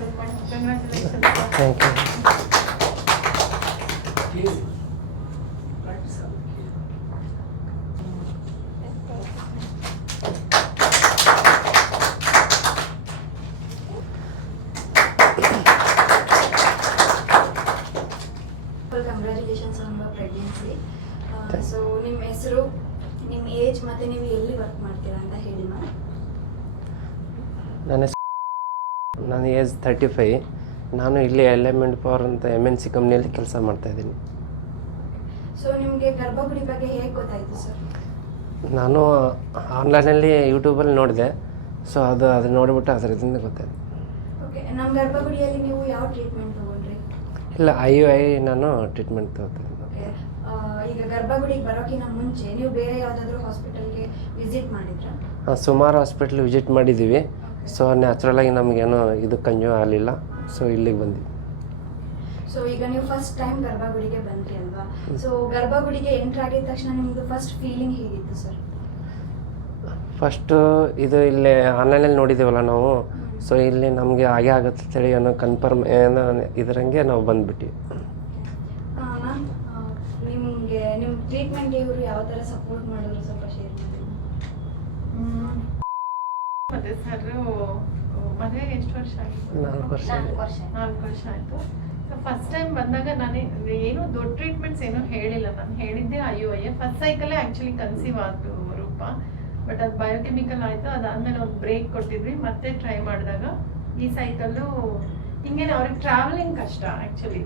Congratulation thank you congratulations on pregnancy Thank- so ನಿಮ್ಮ ಹೆಸರು ನಿಮ್ಮ ಏಜ್ ಮತ್ತೆ ನೀವು ಎಲ್ಲಿ ವರ್ಕ್ ಮಾಡ್ತೀರಾ ಅಂತ ಹೇಳಿ ಮ್ಯಾಮ್ ನನ್ನ ನನ್ನ ಏಜ್ ತರ್ಟಿ ಫೈ ನಾನು ಇಲ್ಲಿ ಎಲೆಮೆಂಟ್ ಪವರ್ ಅಂತ ಎಂ ಎನ್ ಸಿ ಕಂಪ್ನಿಯಲ್ಲಿ ಕೆಲಸ ಮಾಡ್ತಾಯಿದ್ದೀನಿ ಸೊ ನಿಮಗೆ ಗರ್ಭಗುಡಿ ಬಗ್ಗೆ ಹೇಗೆ ಗೊತ್ತಾಯಿತು ಸರ್ ನಾನು ಆನ್ಲೈನಲ್ಲಿ ಯೂಟ್ಯೂಬಲ್ಲಿ ನೋಡಿದೆ. ಸೊ ಅದು ಅದು ನೋಡಿಬಿಟ್ಟು ಅದರಿಂದ ಗೊತ್ತಾಯ್ತು. ಓಕೆ ನಮ್ಮ ಗರ್ಭಗುಡಿಯಲ್ಲಿ ನೀವು ಯಾವ ಟ್ರೀಟ್ಮೆಂಟ್ ತೊಗೊಂಡ್ರಿ? ಇಲ್ಲ ಐ ಯು ಐ ನಾನು ಟ್ರೀಟ್ಮೆಂಟ್ ತಗೋತೀನಿ ಓಕೆ ಈಗ ಗರ್ಭಗುಡಿಗೆ ಬರೋಕ್ಕಿಂತ ಮುಂಚೆ ನೀವು ಬೇರೆ ಯಾವುದಾದ್ರೂ ಹಾಸ್ಪಿಟಲ್ಗೆ ವಿಸಿಟ್ ಮಾಡಿದ್ರಾ? ಆ, ಸುಮಾರು ಹಾಸ್ಪಿಟ್ಲ್ ವಿಸಿಟ್ ಮಾಡಿದ್ದೀವಿ ಸೊ ನ್ಯಾಚುರಲಾಗಿ ನಮಗೇನು ಇದು ಕಂಜು ಆಗಲಿಲ್ಲ. ಸೊ ಇಲ್ಲಿಗೆ ಬಂದ್ವಿ. ಸೊ ಈಗ ನೀವು ಫಸ್ಟ್ ಟೈಮ್ ಗರ್ಭಗುಡಿಗೆ ಬಂದ್ರಿ ಅಲ್ವಾ? ಸೊ ಗರ್ಭಗುಡಿಗೆ ಎಂಟ್ರ್ ಆಗಿದ ತಕ್ಷಣ ನಿಮ್ಮದು ಫಸ್ಟ್ ಫೀಲಿಂಗ್ ಹೇಗಿತ್ತು ಸರ್ ಫಸ್ಟು ಇದು ಇಲ್ಲಿ ಆನ್ಲೈನಲ್ಲಿ ನೋಡಿದ್ದೀವಲ್ಲ ನಾವು. ಸೊ ಇಲ್ಲಿ ನಮಗೆ ಹಾಗೆ ಆಗುತ್ತೆ ಅಂತೇಳಿ ಅನ್ನೋ ಕನ್ಫರ್ಮ್ ಏನೋ ಇದರಂಗೆ ನಾವು ಬಂದ್ಬಿಟ್ವಿ. ನಿಮಗೆ ನಿಮ್ಮ ಟ್ರೀಟ್ಮೆಂಟ್ ಇವರು ಯಾವ ಥರ ಸಪೋರ್ಟ್ ಮಾಡಿದ್ರು ಸ್ವಲ್ಪ ಶೇರ್ ಮಾಡಿ? ಮತ್ತೆ ಸರ್ ಮದುವೆ ಎಷ್ಟು ವರ್ಷ ಆಯ್ತು? ನಾಲ್ಕು ವರ್ಷ. ನಾಲ್ಕು ವರ್ಷ ಆಯಿತು. ಫಸ್ಟ್ ಟೈಮ್ ಬಂದಾಗ ನಾನೇ ಏನು ದೊಡ್ಡ ಟ್ರೀಟ್ಮೆಂಟ್ಸ್ ಏನೂ ಹೇಳಿಲ್ಲ. ನಾನು ಹೇಳಿದ್ದೆ ಅಯ್ಯೋ ಅಯ್ಯೋ ಫಸ್ಟ್ ಸೈಕಲ್ಲೇ ಆ್ಯಕ್ಚುಲಿ ಕನ್ಸೀವ್ ಆದ್ದು ರೂಪ. ಬಟ್ ಅದು ಬಯೋಕೆಮಿಕಲ್ ಆಯ್ತು. ಅದಾದಮೇಲೆ ಒಂದು ಬ್ರೇಕ್ ಕೊಟ್ಟಿದ್ವಿ. ಮತ್ತೆ ಟ್ರೈ ಮಾಡಿದಾಗ ಈ ಸೈಕಲ್ಲು ಹಿಂಗೇನೆ ಅವ್ರಿಗೆ ಟ್ರಾವೆಲಿಂಗ್ ಕಷ್ಟ ಆ್ಯಕ್ಚುಲಿ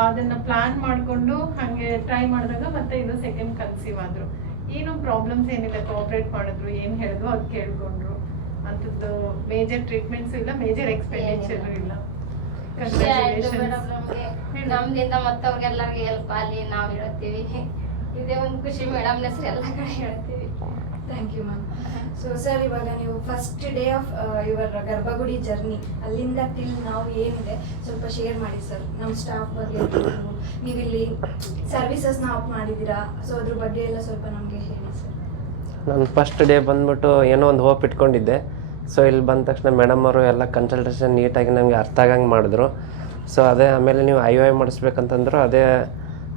ಅದನ್ನು ಪ್ಲಾನ್ ಮಾಡಿಕೊಂಡು ಹಾಗೆ ಟ್ರೈ ಮಾಡಿದಾಗ ಮತ್ತೆ ಇದು ಸೆಕೆಂಡ್ ಕನ್ಸೀವ್ ಆದರು. ಏನು ಪ್ರಾಬ್ಲಮ್ಸ್ ಏನಿಲ್ಲ. ಕೋಆಪ್ರೇಟ್ ಮಾಡಿದ್ರು ಏನು ಹೇಳಿದ್ರು ಅದು ಕೇಳ್ಕೊಂಡ್ರು. ಅಂಥದ್ದು ಮೇಜರ್ ಟ್ರೀಟ್ಮೆಂಟ್ಸ್ ಇಲ್ಲ ಮೇಜರ್ ಎಕ್ಸ್ಪೆಂಡಿಚರ್ ಇಲ್ಲ. ನಮ್ದಿಂದ ಮತ್ತವ್ರಿಗೆಲ್ಲರಿಗೆ ಹೆಲ್ಪ್ ಆಗಲಿ ನಾವು ಹೇಳ್ತೀವಿ. ಇದೇ ಒಂದು ಖುಷಿ ಮೇಡಮ್ ಹೆಸರು ಎಲ್ಲ ಕಡೆ ಹೇಳ್ತೀವಿ. Thank you ma'am so sir ಇವಾಗ ನೀವು first day of your Garbhagudi journey ಅಲ್ಲಿಂದ ಟಿಲ್ ನಾವು ಏನಿದೆ? ಸ್ವಲ್ಪ ಶೇರ್ ಮಾಡಿ ಸರ್ ನಮ್ಮ ಸ್ಟಾಫ್ ಬಗ್ಗೆ ನೀವು ಇಲ್ಲಿ ಸರ್ವಿಸಸ್ನ ಆಫ್ ಮಾಡಿದ್ದೀರಾ? ಸೊ ಅದ್ರ ಬಗ್ಗೆ ಎಲ್ಲ ಸ್ವಲ್ಪ ನಮಗೆ ಹೇಳಿ ಸರ್ ನಾನು ಫಸ್ಟ್ ಡೇ ಬಂದ್ಬಿಟ್ಟು ಏನೋ ಒಂದು ಹೋಪ್ ಇಟ್ಕೊಂಡಿದ್ದೆ. ಸೊ ಇಲ್ಲಿ ಬಂದ ತಕ್ಷಣ ಮೇಡಮ್ ಅವರು ಎಲ್ಲ ಕನ್ಸಲ್ಟೇಷನ್ ನೀಟಾಗಿ ನಮಗೆ ಅರ್ಥ ಆಗಂಗೆ ಮಾಡಿದ್ರು. ಸೊ ಅದೇ ಆಮೇಲೆ ನೀವು ಐ ಐ ಮಾಡಿಸ್ಬೇಕಂತಂದ್ರು ಅದೇ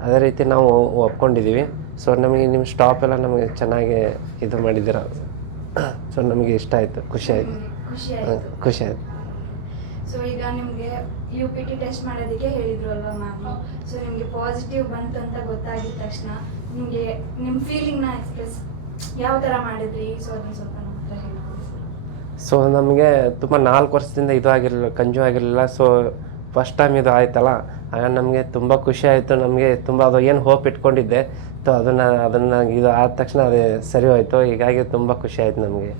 ಅದೇ ರೀತಿ ನಾವು ಒಪ್ಕೊಂಡಿದ್ದೀವಿ ಸೊ ನಮಗೆ ನಿಮ್ಮ ಸ್ಟಾಪ್ ಎಲ್ಲ ನಮಗೆ ಚೆನ್ನಾಗಿ ಇದು ಮಾಡಿದ್ದೀರ. ಸೊ ನಮಗೆ ಇಷ್ಟ ಆಯಿತು ಖುಷಿ ಆಯಿತು. ಖುಷಿ ಆಯಿತು. ಸೊ ಈಗ ನಿಮಗೆ ಯು ಪಿ ಟಿ ಟೆಸ್ಟ್ ಮಾಡೋದಕ್ಕೆ ಹೇಳಿದ್ರು ಅಲ್ವಾ ಮ್ಯಾಮ್ ಸೊ ನಿಮಗೆ ಪಾಸಿಟಿವ್ ಬಂತು ಅಂತ ಗೊತ್ತಾಗಿದ ತಕ್ಷಣ ನಿಮಗೆ ನಿಮ್ಮ ಫೀಲಿಂಗ್ನ ಎಕ್ಸ್ಪ್ರೆಸ್ ಯಾವ ಥರ ಮಾಡಿದ್ರಿ? ಸೊ ಅದನ್ನ ಸ್ವಲ್ಪ ನಮ್ಮ ಹತ್ರ ಹೇಳ್ಬೋದು ಸೊ ನಮಗೆ ತುಂಬ ನಾಲ್ಕು ವರ್ಷದಿಂದ ಇದು ಆಗಿರಲಿಲ್ಲ ಕಂಜು ಆಗಿರಲಿಲ್ಲ. ಸೊ ಫಸ್ಟ್ ಟೈಮ್ ಇದು ಆಯ್ತಲ್ಲ ಆಗ ನಮಗೆ ತುಂಬ ಖುಷಿ ಆಯಿತು. ನಮಗೆ ತುಂಬ ಅದು ಏನು ಹೋಪ್ ಇಟ್ಕೊಂಡಿದ್ದೆ ಸೊ ಅದನ್ನು ಅದನ್ನು ಇದು ಆದ ತಕ್ಷಣ ಅದೇ ಸರಿ ಹೋಯಿತು. ಹೀಗಾಗಿ ತುಂಬ ಖುಷಿ ಆಯ್ತು ನಮಗೆ.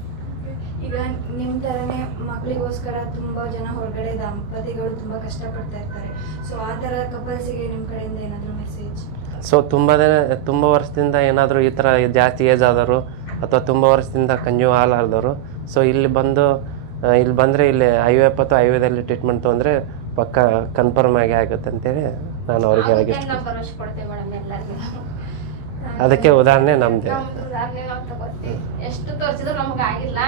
ಈಗ ನಿಮ್ಮ ಥರನೇ ಮಕ್ಕಳಿಗೋಸ್ಕರ ತುಂಬ ಜನ ಹೊರಗಡೆ ದಂಪತಿಗಳು ತುಂಬ ಕಷ್ಟಪಡ್ತಾ ಇರ್ತಾರೆ. ಸೊ ಆ ಥರ ಕಪಲ್ಸಿಗೆ ನಿಮ್ಮ ಕಡೆಯಿಂದ ಏನಾದರೂ ಮೆಸೇಜ್ ಸೊ ತುಂಬ ತುಂಬ ವರ್ಷದಿಂದ ಏನಾದರೂ ಈ ಥರ ಜಾಸ್ತಿ ಏಜ್ ಆದವರು ಅಥವಾ ತುಂಬ ವರ್ಷದಿಂದ ಕಂಜು ಹಾಲಾದವರು ಸೊ ಇಲ್ಲಿ ಬಂದು ಇಲ್ಲಿ ಬಂದರೆ ಇಲ್ಲಿ ಐವೇ ಎಪ್ಪತ್ತು ಐವೇದಲ್ಲಿ ಟ್ರೀಟ್ಮೆಂಟ್ ತೊಗೊಂಡ್ರೆ ಪಕ್ಕ ಕನ್ಫರ್ಮ್ ಆಗಿ ಆಗುತ್ತೆ ಅಂತೇಳಿ ನಾನು ಅವ್ರಿಗೆ ಹೇಳಿ ಅದಕ್ಕೆ ಉದಾಹರಣೆ ನಮ್ದೆ. ಎಷ್ಟು ತೋರಿಸಿದ್ರು ನಮ್ಗೆ ಆಗಿಲ್ಲ.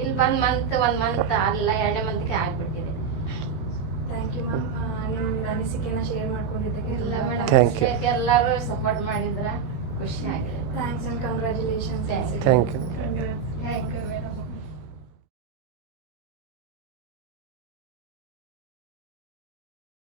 ಇಲ್ಲಿ ಬಂದ್ ಮಂತ್ ಒಂದ್ ಮಂತ್ ಅಲ್ಲ ಎರಡನೇ ಮಂತ್ಗೆ ಆಗ್ಬಿಟ್ಟಿದೆ ಥ್ಯಾಂಕ್ ಯು ಮ್ಯಾಮ್ ನಿಮ್ಮ ಅನಿಸಿಕೆನ ಶೇರ್ ಮಾಡ್ಕೊಂಡಿದ್ದಕ್ಕೆ Thank you. ಎಲ್ಲರೂ ಸಪೋರ್ಟ್ ಮಾಡಿದ್ರ ಖುಷಿ ಆಗಿದೆ. Thanks and congratulations thank you